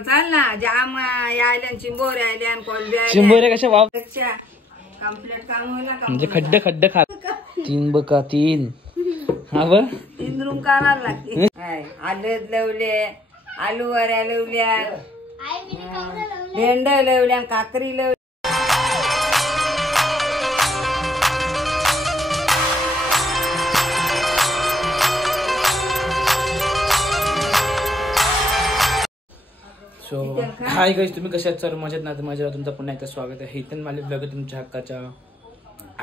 चाल ना जाम यायला चिंबोरे आले आणि कोलबे चिंबोरे कशा वाव कंप्लीट काम होईल ना म्हणजे खड्डे खड्डे खा 3 बका 3 हा ब 3 रूम करायला लागते आलं लवले आलू वऱ्या लवल्या भेंड लवल्या काकरी लवल्या सो हाय गाईज, तुम्ही कशात सर मजेत ना? माझ्या तुमचं पुन्हा एकदा स्वागत आहे हितन मालिक ब्लॉग तुमच्या हक्काच्या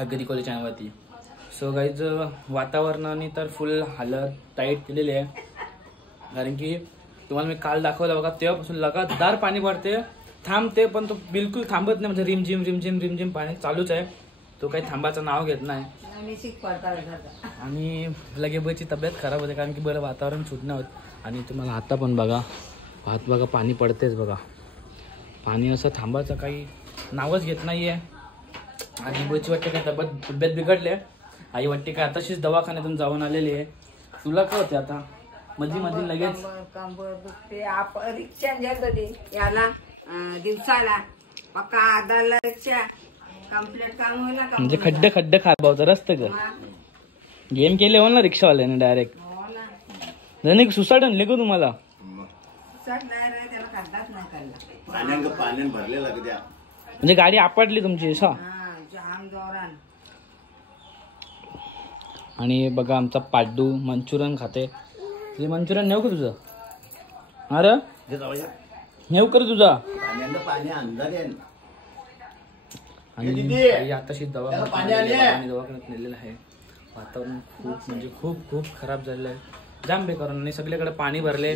आगरी कॉलेज चॅनलवरती. सो गाईज वातावरणाने तर फुल हालत टाईट केलेली आहे, कारण की तुम्हाला मी काल दाखवलं बघा, तेव्हापासून लगातार पाणी पडते, थांबते पण तो बिलकुल थांबत नाही. म्हणजे रिमझिम रिमझिम रिमझिम पाणी चालूच आहे, तो काही थांबायचं नाव घेत नाही. आणि लगेबची तब्येत खराब होते, कारण की बरं वातावरण सुटणं होत. आणि तुम्हाला आता पण बघा हात बघा पाणी पडतेच बघा, पाणी असं थांबायचं काही नावच घेत नाहीये. आणि बची वाटते काय तब्येत बिघडले, आई वाटते काय आताशीच दवाखान्यातून जाऊन आलेली आहे. तुला काय होते आता मध्ये मध्ये लगेच कंबर दुखते. रिक्षा जात होती याला दिवसाला पक्का आधारला रिक्षा कंप्लीट काम होईल ना. म्हणजे खड्डे खड्डे खात भावचं रस्ते ग गेम केले हो ना रिक्षावाल्याने डायरेक्ट. जण सुसाट आणले का तुम्हाला? म्हणजे गाडी आपटली तुमची असा. आणि बघा आमचा पाड्डू मंचुरियन खाते. तुझे मंचुरियन नेऊ का तुझं? अरे नेऊ कर तुझा. आणि आताशी दवाखान्यात नेलेलं आहे. वातावरण खूप म्हणजे खूप खूप खराब झालेलं आहे, जाम बेकार. आणि सगळीकडे पाणी भरले.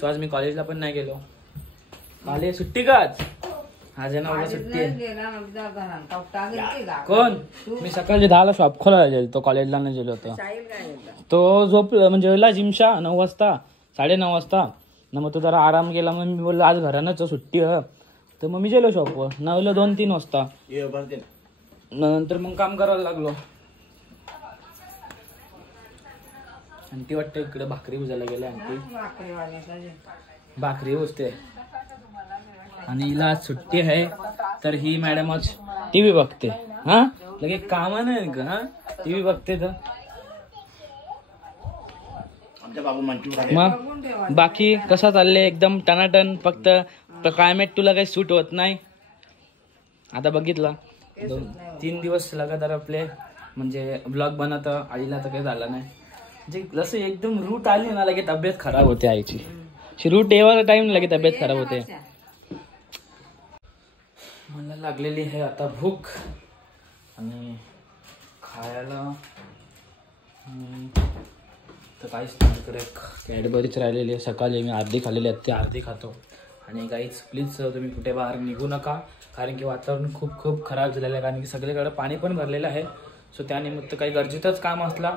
सो आज मी कॉलेजला पण नाही गेलो. काल सुट्टी का आज आहे ना? मला सुट्टी आहे. कोण? मी सकाळी 10ला शॉप खोलायला गेलो, तो कॉलेजला नाही गेलो होतो. तो झोपला म्हणजे जिमशा 9 वाजता 9:30 वाजता ना. मग तो जरा आराम केला, मग मी बोललो आज घरानंच सुट्टी आहे, तर मग मी गेलो शॉपवर. 9ला 2-3 वाजता. नंतर मग काम करायला लागलो. आणि ती वाटते इकडे भाकरी उजायला गेले, आणि भाकरी उजते. आणि हिला आज सुट्टी आहे, तर ही मॅडम आज टीव्ही बघते. हा लगे काम नाही का? हा टीव्ही बघते. तर मग बाकी कसा चाललंय? एकदम टनाटन. फक्त क्लायमेट तुला काही सूट होत नाही. आता बघितला 2-3 दिवस लगातार आपले म्हणजे ब्लॉग बनत आईला तर काही झालं नाही. म्हणजे जसं एकदम रूट आली ना लगे तब्येत खराब होते आईची. रूट येवायला टाइम लगे तब्येत खराब होते. मला लागलेली आहे आता भूक, आणि खायला तर काहीच नाही. कॅडबरीच राहिलेली आहे, सकाळी मी अर्धी खाल्लेली आहे, ती अर्धी खातो. आणि काहीच प्लीज तुम्ही कुठे बाहेर निघू नका, कारण की वातावरण खूप खूप खराब झालेलं आहे. कारण की सगळीकडे पाणी पण भरलेलं आहे. सो त्यानिमित्त काही गरजेचंच काम असला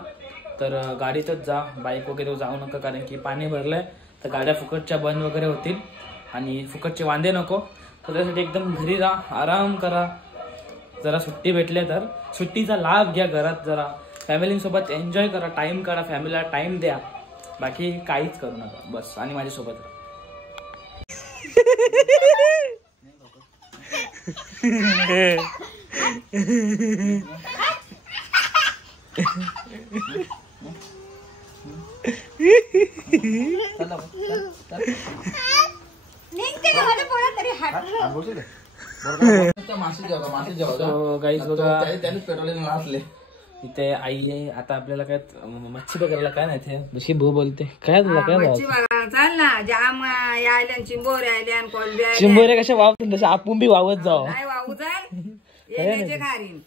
तर गाडीतच जा, बाईक वगैरे जाऊ नका, कारण की पाणी भरलंय तर गाड्या फुकटच्या बंद वगैरे होतील आणि फुकटचे वांदे नको. तर त्यासाठी एकदम घरी राहा, आराम करा. जरा सुट्टी भेटले तर सुट्टीचा लाभ घ्या, घरात जरा फॅमिलीसोबत एन्जॉय करा, टाइम काढा, फॅमिलीला टाइम द्या. बाकी काहीच करू नका बस. आणि माझ्यासोबत इथे आई आहे. आता आपल्याला काय मच्छी बघायला काय नाही ते जशी भू बोलते काय तुला काय चाल ना जाम यायला चिंबोरे आले आणि कोलबे. चिंबोरे कशा वावतात तसे आपण बी वावत जाऊ. येल्याचे खारीन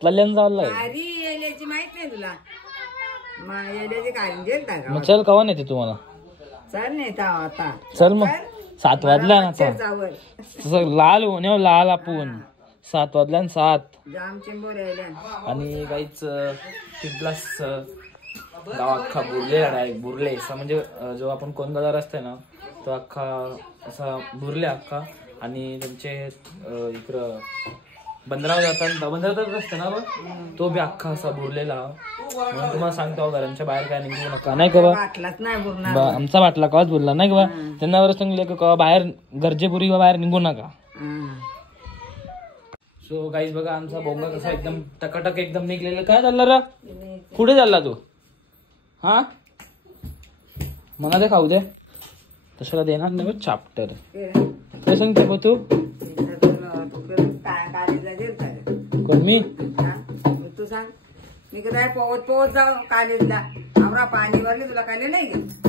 तल्यान जावं येल्याची माहित नाही तुला? येल्याची खारीन देत. मग चल कवा नाही ते तुम्हाला? चल नाही आता चल मग 7 वाजला ना. तसं लाल होणे लाल आपण 7 वाजल्या 7 जाम चिंबोरे आले. आणि काहीच प्लस गाव अख्खा बुरलेला आहे. बुरले असा म्हणजे जो आपण कोंदळा रस्ता आहे ना, तो अख्खा असा बुरले अख्खा. आणि त्यांचे इकडं बंदरावर जाताना बंदरातच रस्ता ना बघ, तो बी अख्खा असा बुरलेला. म्हणून तुम्हाला सांगतो घरांच्या बाहेर काय निघू नका, नाही का बा. आमचा बाटला कवाच बोलला नाही का बा, त्यांना वर सांगले का बाहेर गरजेपुरी बाहेर निघू नका. सो गाईज बघा आमचा बोंगा कसा एकदम टकाटक एकदम निघलेला. काय चालला रा, पुढे चालला तू? हा मला ते खाऊ दे, तशाला देणार नाही चाप्टर. काय सांगते बघ तू? कोण मी? तू सांग, मी काय पोहत पोहत जाऊ कॉलेजला, आवरा पाणी वरले तुला काय नाही घेत.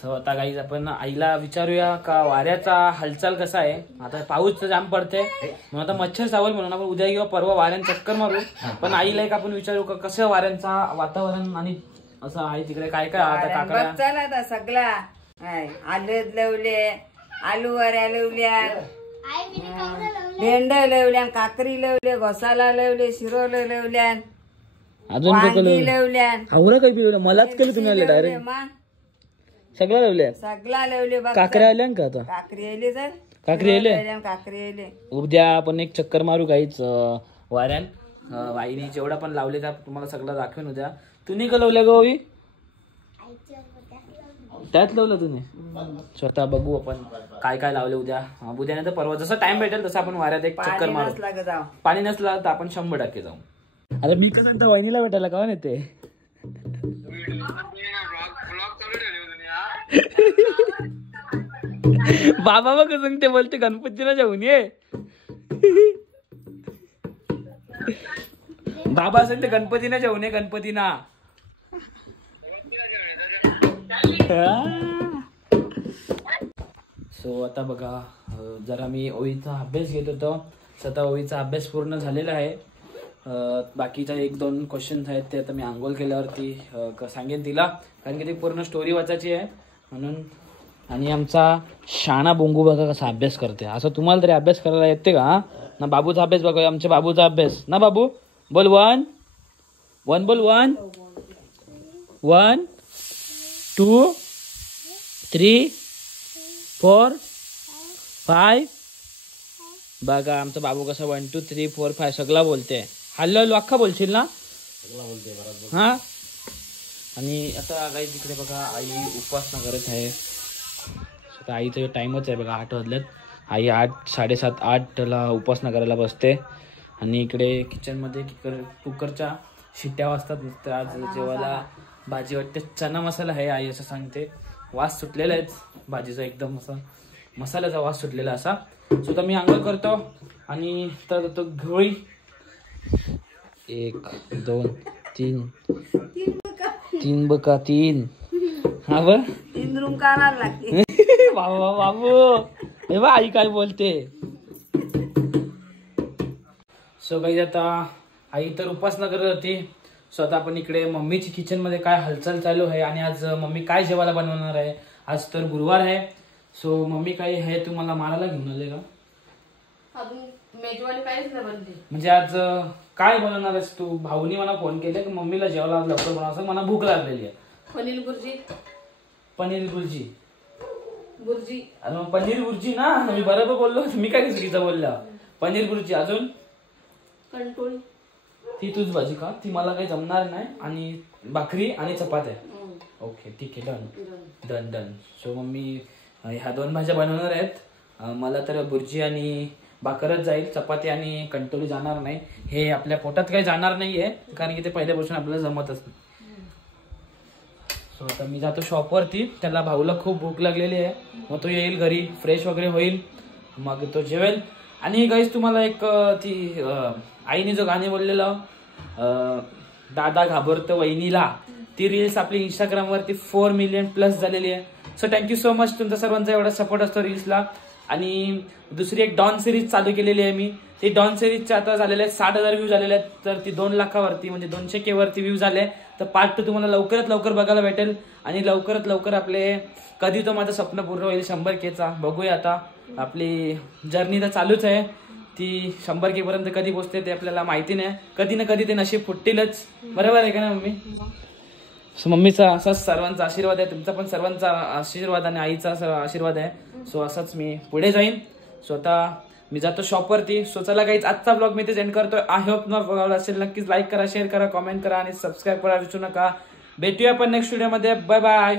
सो आता गाईज आपण आईला विचारूया का वाऱ्याचा हालचाल कसा आहे. आता पाऊस जाम पडते म्हणून आता मच्छर चावल म्हणून आपण उद्या किंवा परवा वाऱ्यान चक्कर मारू. पण आईला एक आपण विचारू का कसं वाऱ्यांचा वातावरण आणि असं आहे तिकडे काय काय. आता काका चला आता सगळा आलू लवले, आलू वऱ्या लवल्या, भेंड लवल्या, काकरी लवले, घोसाला लवले, शिरोले लवल्या, अजून वांगी लवल्या, आवरा काही पिवलं मलाच केलं तुम्हाला डायरेक्ट सगळं लावल्या. सगळा लवले बघ. काकरी आल्या का आता? काकरी आली तर काकरी आले. काकरी आले. उद्या आपण एक चक्कर मारू काहीच वाऱ्यान. आईने जेवढा पण लावले त्या तुम्हाला सगळं दाखवेन उद्या. तुम्ही का लावल्या गं? त्यात लावलं तुम्ही स्वतः. बघू आपण काय काय लावले उद्या. उद्या नाही तर परवा जसा टाइम भेटेल तसं आपण वाऱ्यात एक चक्कर मारू. पाणी नसला तर आपण 100% जाऊ. अरे मी कसं सांगतो वहिनीला भेटायला का येते. बाबा बघ सांगते बोलते गणपतीला जाऊन ये. बाबा सांगते गणपतीला जाऊन ये, गणपतीना. सो आता बघा जरा मी ओळीचा अभ्यास घेत होतो. स्वतः ओळीचा अभ्यास पूर्ण झालेला आहे. बाकीच्या 1-2 क्वेश्चन्स आहेत ते आता मी आंघोळ केल्यावरती सांगेन तिला, कारण की ती पूर्ण स्टोरी वाचायची आहे म्हणून. आणि आमचा शाणा बोंगू बघा कसा अभ्यास करते. असं तुम्हाला तरी अभ्यास करायला येते का ना? बाबूचा अभ्यास बघा, आमच्या बाबूचा अभ्यास ना. बाबू बोल 1 बोल. 1 1 2 3 4 5. बघा आमचा बाबू कसा 1 2 3 4 5 सगळा बोलते. हल्लो अख्खा बोलशील ना? हा. आणि आता काही तिकडे बघा आई उपासना करत आहे. आईचा टाइमच आहे बघा 8 वाजल्यात. आई 8 7:30 8ला उपासना करायला बसते. आणि इकडे किचनमध्ये कुकरच्या शिट्ट्या वाजतात. आज जेवायला भाजी वाटते चना मसाला आहे आई असं सांगते. वास सुटलेला आहे भाजीचा, एकदम असा मसाल्याचा वास सुटलेला असा. सो तर मी आंघोळ करतो आणि तर तो घोळी 1 2 3 3 बघा 3. हा बर 3 रूम करायला लागते. बाबा बाबू हे बा आई काय बोलते. सो काही आता आई तर उपासना करत होती. सो आता आपण इकडे मम्मीची किचन मध्ये काय हालचाल चालू आहे आणि आज मम्मी काय जेवायला बनवणार आहे. आज तर गुरुवार आहे. सो मम्मी काही आहे तुम्हाला मारायला घेऊन आले का? मेजवानी काहीच नाही बनते. म्हणजे आज काय बनवणार आहेस तू? भाऊनी मला फोन केले की मम्मीला जेवायला आज लवकर बनवायचं, मला भूक लागलेली आहे. पनीर बुर्जी. पनीर बुर्जी बुर्जी. अरे मग पनीर बुर्जी ना, मी बरोबर बोललो. मी काय चुकीचं बोलला? पनीर बुर्जी. अजून कंटोळी. ती तुझ भाजी का? ती मला काही जमणार नाही. आणि भाकरी आणि चपात्या. ओके ठीक आहे, done done done. So mummy ह्या 2 भाज्या बनवणार आहेत. मला तर बुर्जी आणि भाकरच जाईल, चपाती आणि कंटोली जाणार नाही. हे आपल्या पोटात काही जाणार नाहीये कारण की ते पहिल्यापासून आपल्याला जमतच नाही. सो आता मी जातो शॉपवरती. त्याला भाऊला खूप भूक लागलेली आहे. मग तो येईल घरी, फ्रेश वगैरे होईल, मग तो जेवेल. आणि गाईस तुम्हाला एक ती आईने जो गाणे बोललेलं दादा घाबरतो वहिनीला, ती रील्स आपली इंस्टाग्रामवरती 4 मिलियन प्लस झालेली आहे. So thank you so much. तुमचा सर्वांचा एवढा सपोर्ट असतो रील्सला. आणि दुसरी एक डॉन सिरीज चालू केलेली आहे मी. ती डॉन सिरीजच्या आता झालेल्या आहेत 60,000 व्ह्यू झालेले आहेत. तर ती 2 लाखावरती म्हणजे 200K वरती व्ह्यू झाले. तर पार्ट 2 तुम्हाला लवकरात लवकर बघायला भेटेल. आणि लवकरात लवकर आपले कधी तो माझं स्वप्न पूर्ण होईल 100Kचा. बघूया आता. आपली जर्नी तर चालूच आहे. ती 100K पर्यंत कधी पोहोचते ते आपल्याला माहिती नाही. कधी ना कधी ते नशीब फुटतीलच. बरोबर आहे का ना मम्मी? सो मम्मीचा असाच सर्वांचा आशीर्वाद आहे. तुमचा पण सर्वांचा आशीर्वाद आणि आईचा आशीर्वाद आहे. सो असाच मी पुढे जाईन. स्वतः मी जातो शॉपवरती. सो चला गाईज आजचा ब्लॉग मी इथे एंड करतोय. आय होप तुम्हाला आवडला असेल. नक्कीच लाईक करा, शेअर करा, कमेंट करा आणि सबस्क्राईब करा विसरू नका. भेटूया आपण नेक्स्ट व्हिडिओमध्ये. Bye bye.